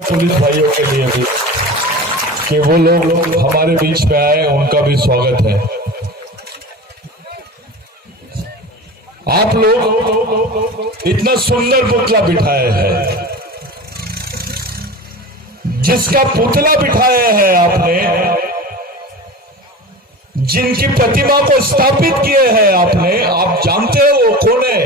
Police भाइयों के लिए भी कि वो लोग हमारे बीच में आए, उनका भी स्वागत है। आप लोग इतना सुंदर पुतला बिठाए हैं, जिसका पुतला बिठाया है आपने, जिनकी प्रतिमा को स्थापित किए हैं आपने, आप जानते हो वो कौन है?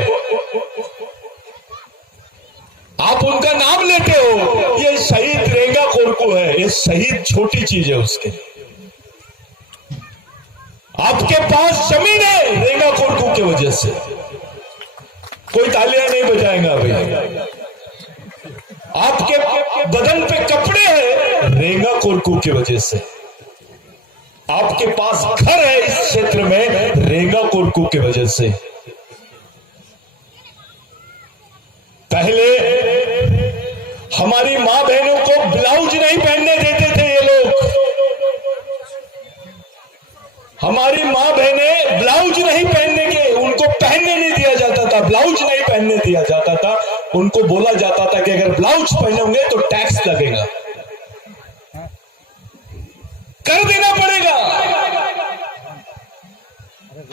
आप उनका नाम लेते हो। ये शहीद रेंगा कोरकू है। ये शहीद छोटी चीज है उसके। आपके पास जमीन है रेंगा कोरकू की वजह से। कोई तालियां नहीं बजाएगा अभी। आपके बदन पे कपड़े हैं रेंगा कोरकू की वजह से। आपके पास घर है इस क्षेत्र में रेंगा कोरकू की वजह से। पहले हमारी मां बहनों को ब्लाउज नहीं पहनने देते थे ये लोग। हमारी मां बहनें ब्लाउज नहीं पहनने के, उनको पहनने नहीं दिया जाता था, ब्लाउज नहीं पहनने दिया जाता था। उनको बोला जाता था कि अगर ब्लाउज पहनोगे तो टैक्स लगेगा, कर देना पड़ेगा।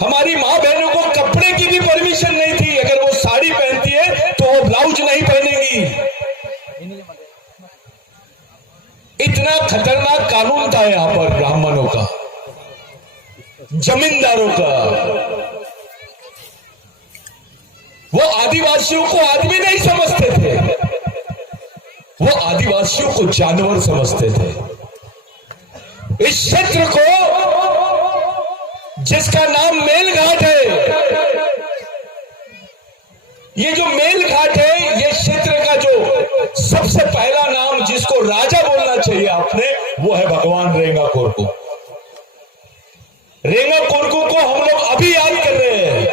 हमारी मां बहनों को कपड़े की भी परमिशन नहीं थी। अगर वो साड़ी पहनती है तो वो ब्लाउज नहीं पहनेगी। इतना खतरनाक कानून था यहां पर ब्राह्मणों का, जमींदारों का। वो आदिवासियों को आदमी नहीं समझते थे, वो आदिवासियों को जानवर समझते थे। इस क्षेत्र को जिसका नाम मेलघाट है, ये जो मेलघाट है, ये क्षेत्र का जो सबसे पहला नाम जिसको राजा बोलना चाहिए आपने, वो है भगवान रेंगा कोरकू। रेंगा कोरकू को हम लोग अभी याद कर रहे हैं।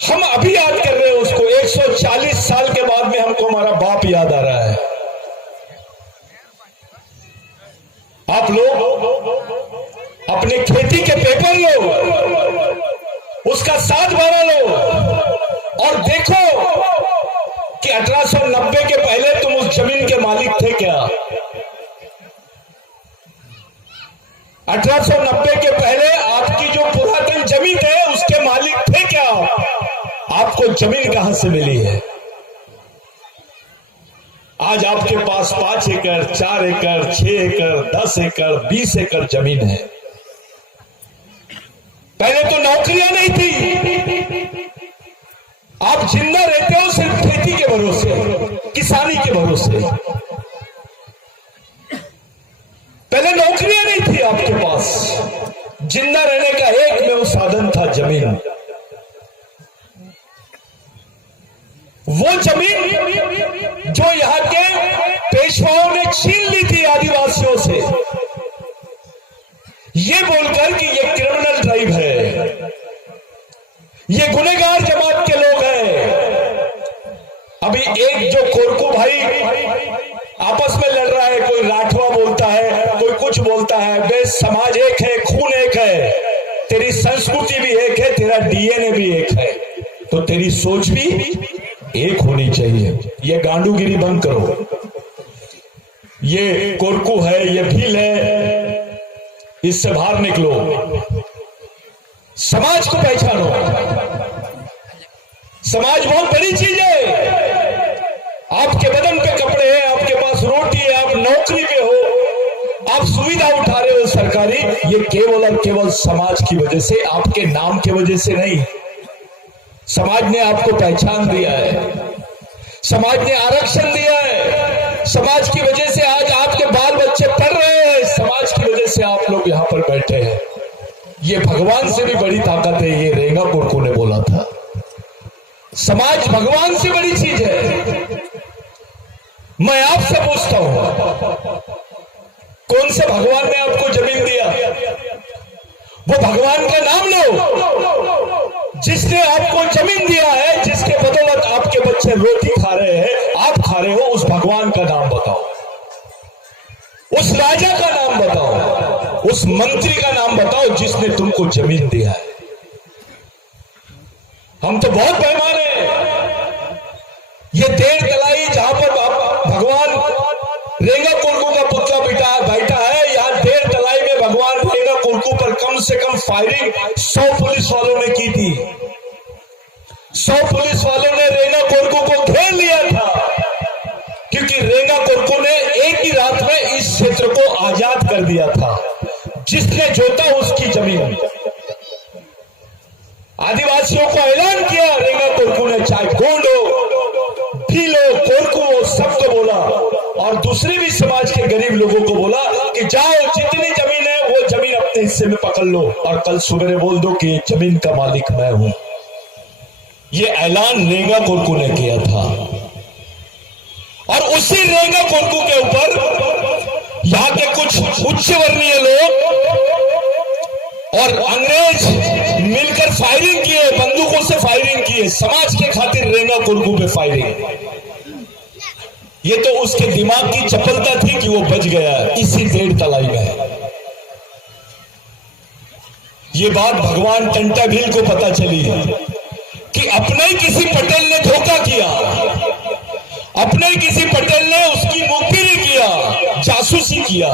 हम अभी याद कर रहे हैं उसको। 140 साल के बाद में हमको हमारा बाप याद आ रहा है। आप लोग अपने खेती के पेपर लो, उसका 7/12 लो और देखो कि 1890 के पहले तुम उस जमीन के मालिक थे क्या? 1890 के पहले आपकी जो पुरातन जमीन है उसके मालिक थे क्या? आपको जमीन कहां से मिली है? आज आपके पास 5 एकड़, 4 एकड़, 6 एकड़, 10 एकड़, 20 एकड़ जमीन है। पहले तो नौकरियां नहीं थी। आप जिंदा रहते हो सिर्फ खेती के भरोसे, किसानी के भरोसे। पहले नौकरियां नहीं थी आपके पास। जिंदा रहने का एक में वो साधन था जमीन। वो जमीन जो यहां के पेशवाओं ने छीन ली थी आदिवासियों से, ये बोलकर कि ये क्रिमिनल ट्राइब है, ये गुनहगार जमात के लोग हैं। अभी एक जो कोरकू भाई आपस में लड़ रहा है, कोई राठवा बोलता है, कोई कुछ बोलता है। बे समाज एक है, खून एक है, तेरी संस्कृति भी एक है, तेरा डीएनए भी एक है, तो तेरी सोच भी एक होनी चाहिए। ये गांडूगिरी बंद करो। ये कोरकू है, ये भील है, इससे बाहर निकलो। समाज को पहचानो। समाज बहुत बड़ी चीज है। आपके बदन पे कपड़े हैं, आपके पास रोटी है, आप नौकरी पे हो, आप सुविधा उठा रहे हो सरकारी, ये केवल और केवल समाज की वजह से, आपके नाम की वजह से नहीं। समाज ने आपको पहचान दिया है, समाज ने आरक्षण दिया है, समाज की वजह से आज आपके बाल बच्चे पढ़ रहे हैं, समाज की वजह से आप लोग यहां पर बैठे हैं। ये भगवान से भी बड़ी ताकत है, ये रेंगा कोरकू ने बोला था। समाज भगवान से बड़ी चीज है। मैं आपसे पूछता हूं, कौन से भगवान ने आपको जमीन दिया? वो भगवान का नाम लो जिसने आपको जमीन दिया है, जिसके बदौलत आपके बच्चे रोटी खा रहे हैं, आप खा रहे हो। उस भगवान का नाम बताओ, उस राजा का नाम बताओ, उस मंत्री का नाम बताओ जिसने तुमको जमीन दिया है। हम तो बहुत बेईमान हैं। ये देर तलाई जहां पर से कम फायरिंग 100 पुलिस वालों ने की थी। 100 पुलिस वालों ने रेंगा कोरकू को घेर लिया था, क्योंकि रेंगा कोरकू ने एक ही रात में इस क्षेत्र को आजाद कर दिया था। जिसने जोता उसकी जमीन। आदिवासियों को ऐलान किया रेंगा कोरकू ने, चाहे गोंड हो, भील हो, कोरकू हो, सबको बोला, और दूसरे भी समाज के गरीब लोगों को बोला कि जाओ, जितनी जमीन है वो जमीन अपने हिस्से में पकड़ लो और कल सुबह बोल दो कि जमीन का मालिक मैं हूं। ये ऐलान रेंगा कोरकू ने किया था। और उसी रेंगा कोरकू के ऊपर यहां के कुछ उच्च वर्णीय लोग और अंग्रेज मिलकर फायरिंग किए, बंदूकों से फायरिंग किए, समाज के खातिर रेंगा कोरकू पे फायरिंग। ये तो उसके दिमाग की चपलता थी कि वो बच गया इसी 1.5 तलाई में। ये बात भगवान टंटा भील को पता चली कि अपने ही किसी पटेल ने धोखा किया, अपने ही किसी पटेल ने उसकी मुखबिरी किया, जासूसी किया।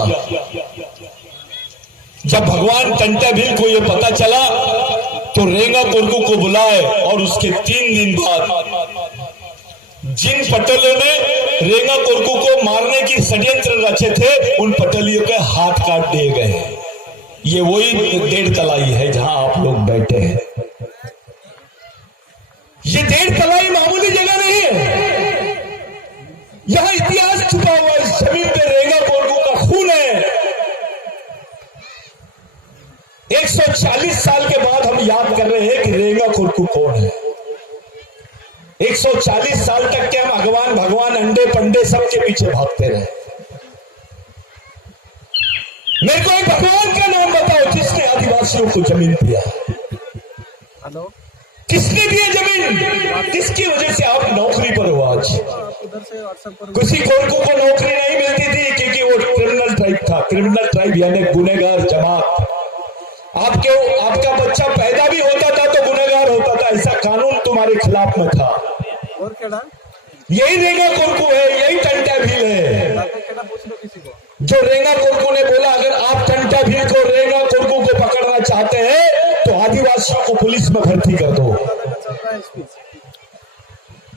जब भगवान टंटा भील को यह पता चला तो रेंगा कोरकू को बुलाए, और उसके 3 दिन बाद जिन पटेलों ने रेंगा कोरकू को मारने की षड्यंत्र रचे थे, उन पटेलियों के हाथ काट दिए गए। ये वही 1.5 तलाई है जहां आप लोग बैठे हैं। ये 1.5 तलाई मामूली जगह नहीं है। यहां इतिहास छुपा हुआ है। इस जमीन पे रेंगा कोरकू का खून है। 140 साल के बाद हम याद कर रहे हैं कि रेंगा कोरकू कौन है। 140 साल तक के हम भगवान भगवान अंडे पंडे सबके पीछे भागते रहे। मेरे को एक भगवान का नाम बताओ जिसने आदिवासियों को जमीन दिया। हेलो, किसने दिया जमीन? किसकी वजह से आप नौकरी पर हो आज? किसी कोरकू को नौकरी नहीं मिलती थी क्योंकि वो क्रिमिनल ट्राइब था। क्रिमिनल ट्राइब यानी गुनहगार जमात। आपका बच्चा पैदा भी होता था तो गुनहगार होता था, ऐसा कानून तुम्हारे खिलाफ में था। और क्या? यही रेंगा कोरकू है, यही टंटा भील है। जो रेंगा कोरकू ने बोला अगर आप टंटा भील को, रेंगा कोरकू को पकड़ना चाहते हैं तो आदिवासियों को पुलिस में भर्ती कर दो।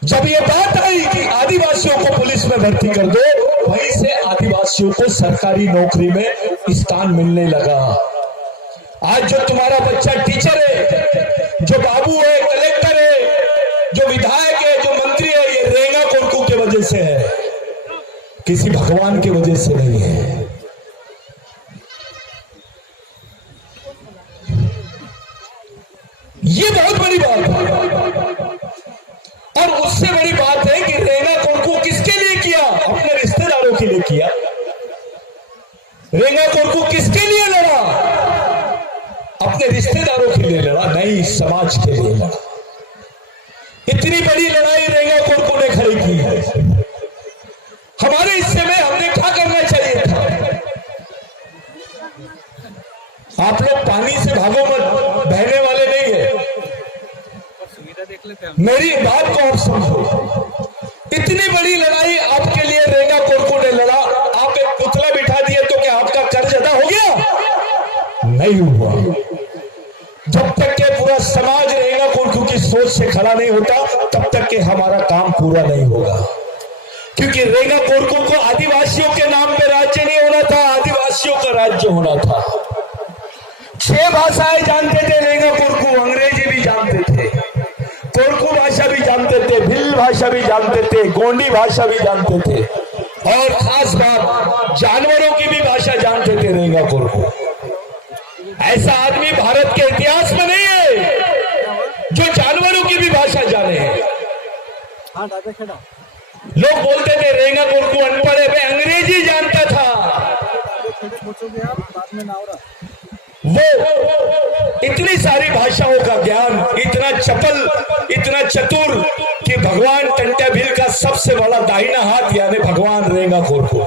जब ये बात आई कि आदिवासियों को पुलिस में भर्ती कर दो, वहीं से आदिवासियों को सरकारी नौकरी में स्थान मिलने लगा। आज जो तुम्हारा बच्चा टीचर है, जो बाबू है, कलेक्टर है, जो विधायक है, जो मंत्री है, ये रेंगा कोरकू के वजह से है, किसी भगवान की वजह से नहीं है। ये बहुत बड़ी बात है। और उससे बड़ी बात है कि रेंगा कोरकू किसके लिए किया? अपने रिश्तेदारों के लिए किया। रेंगा कोरकू किसके लिए लड़ा? अपने रिश्तेदारों के लिए लड़ा, नहीं समाज के लिए लड़ा। इतनी बड़ी लड़ाई रेंगा कोरकू ने खड़ी की है। हमारे हिस्से में हमने क्या करना चाहिए था? आप लोग पानी से भागो मत, बहने वाले नहीं है। मेरी बात को आप समझो। इतनी बड़ी लड़ाई आपके लिए रेंगा कोरकू ने लड़ा। आप एक पुतला बिठा दिए तो क्या आपका कर्ज अदा हो गया? नहीं हुआ। जब तक के पूरा समाज रेंगा कोरकू की सोच से खड़ा नहीं होता, तब तक के हमारा काम पूरा नहीं होगा। क्योंकि रेंगा कोरकू को आदिवासियों के नाम पे राज्य नहीं होना था, आदिवासियों का राज्य होना था। 6 भाषाएं जानते थे रेंगा कोरकू। अंग्रेजी भी जानते थे, कोरकू भाषा भी जानते थे, भील भाषा भी जानते थे, गोंडी भाषा भी जानते थे, और खास बात जानवरों की भी भाषा जानते थे रेंगा कोरकू। ऐसा आदमी भारत के इतिहास में नहीं है जो जानवरों की भी भाषा जाने हैं। लोग बोलते थे रेंगा कोरकू अनपढ़ है, मैं अंग्रेजी जानता था। वो इतनी सारी भाषाओं का ज्ञान, इतना चपल, इतना चतुर कि भगवान टंटा भील का सबसे बड़ा दाहिना हाथ यानी भगवान रेंगा कोरकू